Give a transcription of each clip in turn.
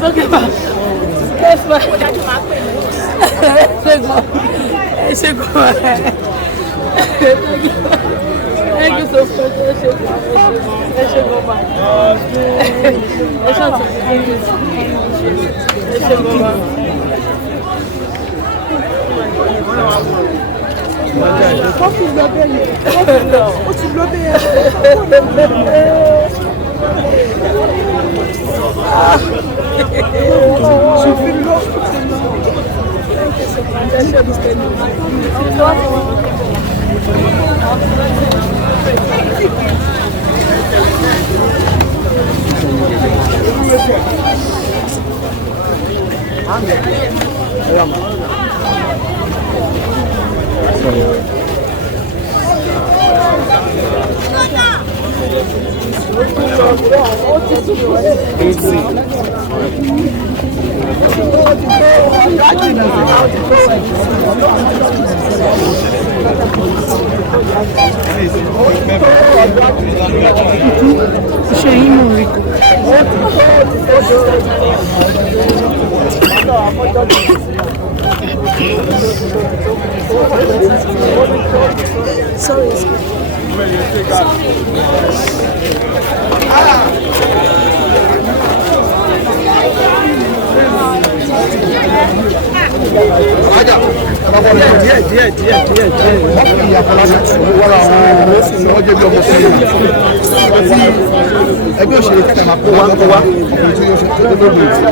sókè bá kẹfà ẹ ṣe kọ thank you so much ẹ ṣe kọ ma ẹ ṣàtúntò ẹ ṣe kọ ma. Kọ́fì lọ bẹ́ẹ̀ kọ́fì lọ ó ti lọ bẹ́ẹ̀ ṣùfì lọ. Sorry. ẹgbẹ́ òṣèré kẹta máa kó wá ọkùnrin tí yóò ṣe tó lóògùn ṣe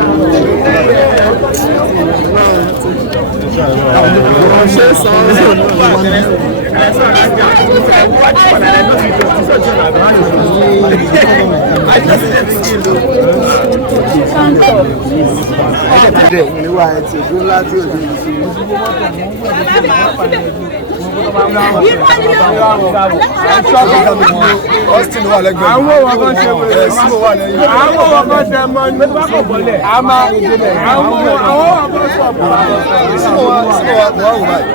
Austin wà lẹ́gbẹ̀ẹ́. Àwọn ọmọ kan ṣe wèrè. Síwò wà lẹ́yìn. Àwọn ọmọ kan ṣe mọ́ ní. Bẹ́ẹ̀ bá kọ̀ bọ́lẹ̀. A máa ń débẹ̀. Àwọn ọmọ kan sọ̀rọ̀. Síwò wà báyìí.